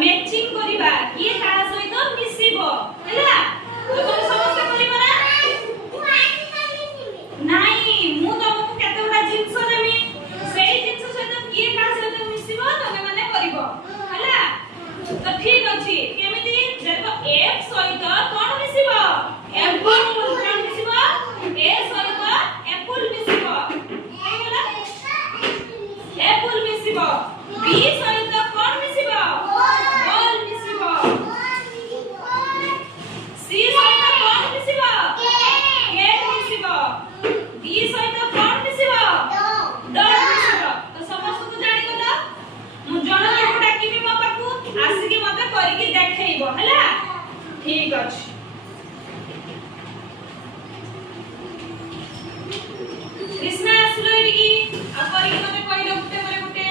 matching କରିବା କିଏ କାହା ସହିତ ମିଶିବ ହେଲା ତ ତମେ ସମସ୍ତେ କରିବ ନା ନାଇଁ ମୁଁ ତମକୁ କେତେଟା ଜିନିଷ ଦେବି ସେଇ ଜିନିଷ ସହିତ କିଏ କାହା ସହିତ ମିଶିବ ତମେ ମାନେ କରିବ ହେଲା ତ ଠିକ ଅଛି କେମିତି ଦେଖ F ସହିତ କଣ ମିଶିବ apple କଣ ମିଶିବ A ସହିତ apple ମିଶିବ ହେଲା apple ମିଶିବ B ସହିତ କଣ ମିଶିବ ball ମିଶିବ C ସହିତ କଣ ମିଶିବ cat ମିଶିବ D ସହିତ କଣ ମିଶିବ dog ମିଶିବ ତ ସମସ୍ତଙ୍କୁ ଜାଣିଗଲ ମୁଁ ଜଣ ଜଣକୁ ଡାକିବି ମୋ ପାଖକୁ ଆସିକି ମତେ କରିକି ଦେଖେଇବ ହେଲା ठीक अछि कृष्णा आसलो एठी आ करी मते कहिलो गुटे परे गुटे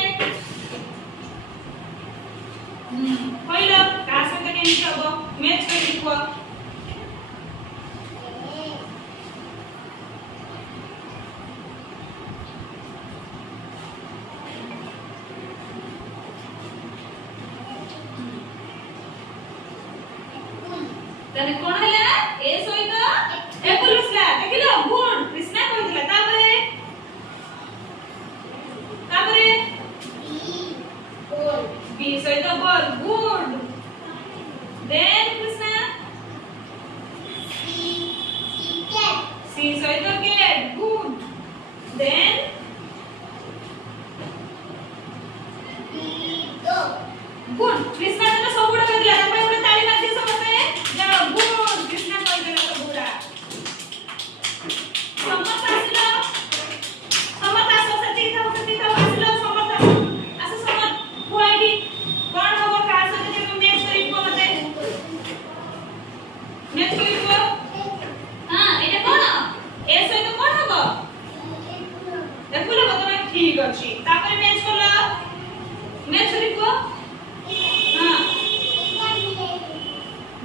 कहिलो का सहित केनी हबो मैच कर लिखो तने कोन हला ए सहित एप्पल मिसला देखिलो गुड कृष्णा कहिला तापरे बी सहित ball good then Krishna C सहित cat good then good Krishna तो सबुडा कहिला तमे ଗୋଟେ ताली मार दियो समस्त जाओ गुड कृष्णा कहिला तो पूरा समस्त आसिलो समस्त आसो सती था आसिलो समस्त आसो समस्त कोइडी कोन होबो का सते जे मैच करिबो मते मैच करिबो हां एटा कोन ए सहित कोन होबो देखुलो बतरा ठीक अछि तापर मैच करलो मैच करिबो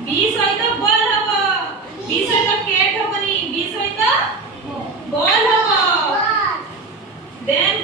बी सहित बॉल हबो बी सहित कैट हबनी बी सहित बॉल हबो देन